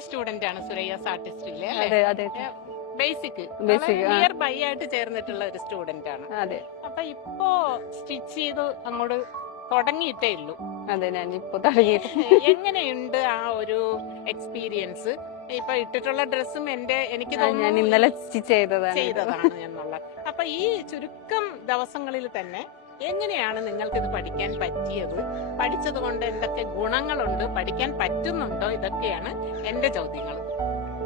Student ആണ് സുരയ്യാസ് ആർട്ടിസ്റ്റിലെ അതെ അതെ ബേസിക് നിയർ ബൈ ആയിട്ട് ചേർന്നിട്ടുള്ള ഒരു സ്റ്റുഡന്റ് ആണ്. അതെ. അപ്പൊ ഇപ്പോ സ്റ്റിച്ച് ചെയ്ത് അങ്ങോട്ട് തുടങ്ങിയിട്ടേ ഉള്ളൂ. അതെ ഞാൻ ഇപ്പൊ തുടങ്ങിയിട്ട്. എങ്ങനെയുണ്ട് ആ ഒരു എക്സ്പീരിയൻസ് ഇപ്പൊ ഇട്ടിട്ടുള്ള ഡ്രസ്സും എന്റെ എനിക്ക് ഞാൻ ഇന്നലെ സ്റ്റിച്ച് ചെയ്തതാണ്. ചെയ്തതാണ് എന്നുള്ള. അപ്പൊ ഈ ചുരുക്കം ദിവസങ്ങളിൽ തന്നെ എങ്ങനെയാണ് നിങ്ങൾക്കിത് പഠിക്കാൻ പറ്റിയത്? പഠിച്ചത് കൊണ്ട് എന്തൊക്കെ ഗുണങ്ങളുണ്ട്? പഠിക്കാൻ പറ്റുന്നുണ്ടോ? ഇതൊക്കെയാണ് എന്റെ ചോദ്യങ്ങൾ.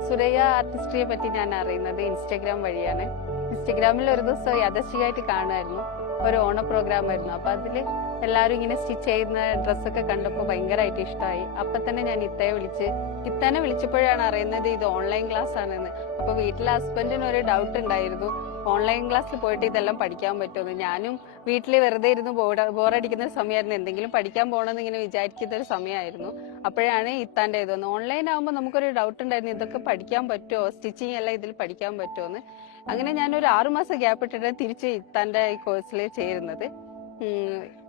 സുരയ്യ ആർട്ടിസ്റ്റിയെ പറ്റി ഞാൻ അറിയുന്നത് ഇൻസ്റ്റാഗ്രാം വഴിയാണ്. ഇൻസ്റ്റഗ്രാമിൽ ഒരു ദിവസം യാദർശികമായിട്ട് കാണുമായിരുന്നു. ഒരു ഓണ പ്രോഗ്രാം ആയിരുന്നു. അപ്പൊ അതിൽ എല്ലാവരും ഇങ്ങനെ സ്റ്റിച്ച് ചെയ്യുന്ന ഡ്രസ്സൊക്കെ കണ്ടപ്പോൾ ഭയങ്കരമായിട്ട് ഇഷ്ടമായി അപ്പൊ തന്നെ ഞാൻ ഇത്തയെ വിളിച്ച് ഇത്തനെ വിളിച്ചപ്പോഴാണ് അറിയുന്നത് ഇത് ഓൺലൈൻ ക്ലാസ് ആണെന്ന്. അപ്പോൾ വീട്ടിലെ ഹസ്ബൻഡിന് ഒരു ഡൗട്ട് ഉണ്ടായിരുന്നു. ഓൺലൈൻ ക്ലാസ്സിൽ പോയിട്ട് ഇതെല്ലാം പഠിക്കാൻ പറ്റുമെന്ന് ഞാനും വീട്ടിൽ വെറുതെ ഇരുന്ന് ബോറടിക്കുന്ന ഒരു സമയമായിരുന്നു. എന്തെങ്കിലും പഠിക്കാൻ പോകണമെന്ന് ഇങ്ങനെ വിചാരിക്കുന്ന ഒരു സമയമായിരുന്നു. അപ്പോഴാണ് ഇത്താന്റെ ഇത് വന്നത്. ഓൺലൈൻ ആകുമ്പോൾ നമുക്കൊരു ഡൗട്ട് ഉണ്ടായിരുന്നു ഇതൊക്കെ പഠിക്കാൻ പറ്റുമോ? സ്റ്റിച്ചിങ് എല്ലാം ഇതിൽ പഠിക്കാൻ പറ്റുമോ എന്ന്. അങ്ങനെ ഞാനൊരു ആറുമാസം ഗ്യാപ്പ് ഇട്ടിട്ട് തിരിച്ച് ഇത്താന്റെ ഈ കോഴ്സിൽ ചേരുന്നത്.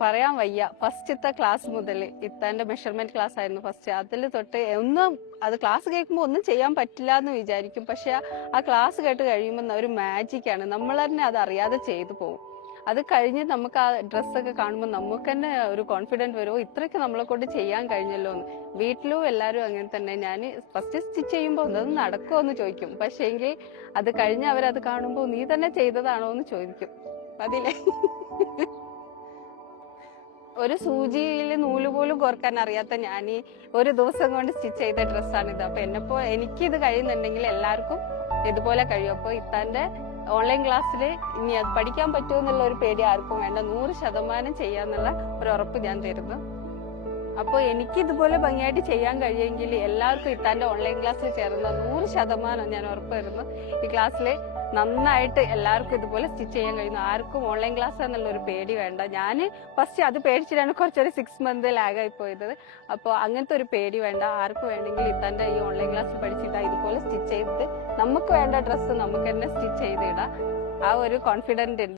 പറയാൻ വയ്യ. ഫസ്റ്റത്തെ ക്ലാസ് മുതൽ ഇത്താന്റെ മെഷർമെന്റ് ക്ലാസ് ആയിരുന്നു ഫസ്റ്റ് അതിൽ തൊട്ട് ഒന്നും അത് ക്ലാസ് കേൾക്കുമ്പോൾ ഒന്നും ചെയ്യാൻ പറ്റില്ല എന്ന് വിചാരിക്കും. പക്ഷെ ആ ക്ലാസ് കേട്ട് കഴിയുമ്പോൾ ഒരു മാജിക്കാണ് നമ്മൾ തന്നെ അത് അറിയാതെ ചെയ്തു പോകും അത് കഴിഞ്ഞ് നമുക്ക് ആ ഡ്രസ്സൊക്കെ കാണുമ്പോൾ നമുക്ക് തന്നെ ഒരു കോൺഫിഡന്റ് വരുമോ ഇത്രയ്ക്ക് നമ്മളെ കൊണ്ട് ചെയ്യാൻ കഴിഞ്ഞല്ലോ എന്ന്. വീട്ടിലും എല്ലാവരും അങ്ങനെ തന്നെ. ഞാൻ ഫസ്റ്റ് സ്റ്റിച്ച് ചെയ്യുമ്പോൾ അത് നടക്കുമോ എന്ന് ചോദിക്കും. പക്ഷേ എങ്കിൽ അത് കഴിഞ്ഞ് അവരത് കാണുമ്പോൾ നീ തന്നെ ചെയ്തതാണോ? എന്ന് ചോദിക്കും. അതിലെ. ഒരു സൂചിയിൽ നൂൽ പോലും കോർക്കാൻ അറിയാത്ത ഞാൻ ഈ ഒരു ദിവസം കൊണ്ട് സ്റ്റിച്ച് ചെയ്ത ഡ്രസ്സാണിത്. അപ്പൊ എന്നെപ്പോ ഇത് കഴിയുന്നുണ്ടെങ്കിൽ എല്ലാവർക്കും ഇതുപോലെ കഴിയും. അപ്പൊ ഇത്താന്റെ ഓൺലൈൻ ക്ലാസ്സിൽ ഇനി അത് പഠിക്കാൻ പറ്റുമോ എന്നുള്ള ഒരു പേടി ആർക്കും വേണ്ട. നൂറ് ശതമാനം ചെയ്യാന്നുള്ള ഒരു ഉറപ്പ് ഞാൻ തരുന്നു. അപ്പോൾ എനിക്ക് ഇതുപോലെ ഭംഗിയായിട്ട് ചെയ്യാൻ കഴിയുമെങ്കിൽ എല്ലാവർക്കും ഇത്താന്റെ ഓൺലൈൻ ക്ലാസ്സിൽ ചേർന്ന നൂറ് ശതമാനം ഞാൻ ഉറപ്പ് തരുന്നു. ഈ ക്ലാസ്സിൽ നന്നായിട്ട് എല്ലാവർക്കും ഇതുപോലെ സ്റ്റിച്ച് ചെയ്യാൻ കഴിയുന്നു. ആർക്കും ഓൺലൈൻ ക്ലാസ് എന്നുള്ള ഒരു പേടി വേണ്ട. ഞാൻ ഫസ്റ്റ് അത് പേടിച്ചിട്ടാണ് കുറച്ചൊരു സിക്സ് മന്ത് ലാഗായി പോയത്. അപ്പോൾ അങ്ങനത്തെ ഒരു പേടി വേണ്ട. ആർക്ക് വേണമെങ്കിൽ തന്റെ ഈ ഓൺലൈൻ ക്ലാസ്സിൽ പഠിച്ചിട്ട് ഇതുപോലെ സ്റ്റിച്ച് ചെയ്തിട്ട് നമുക്ക് വേണ്ട ഡ്രസ്സ് നമുക്ക് തന്നെ സ്റ്റിച്ച് ചെയ്തിടാം ആ ഒരു കോൺഫിഡന്റ് ഉണ്ട്.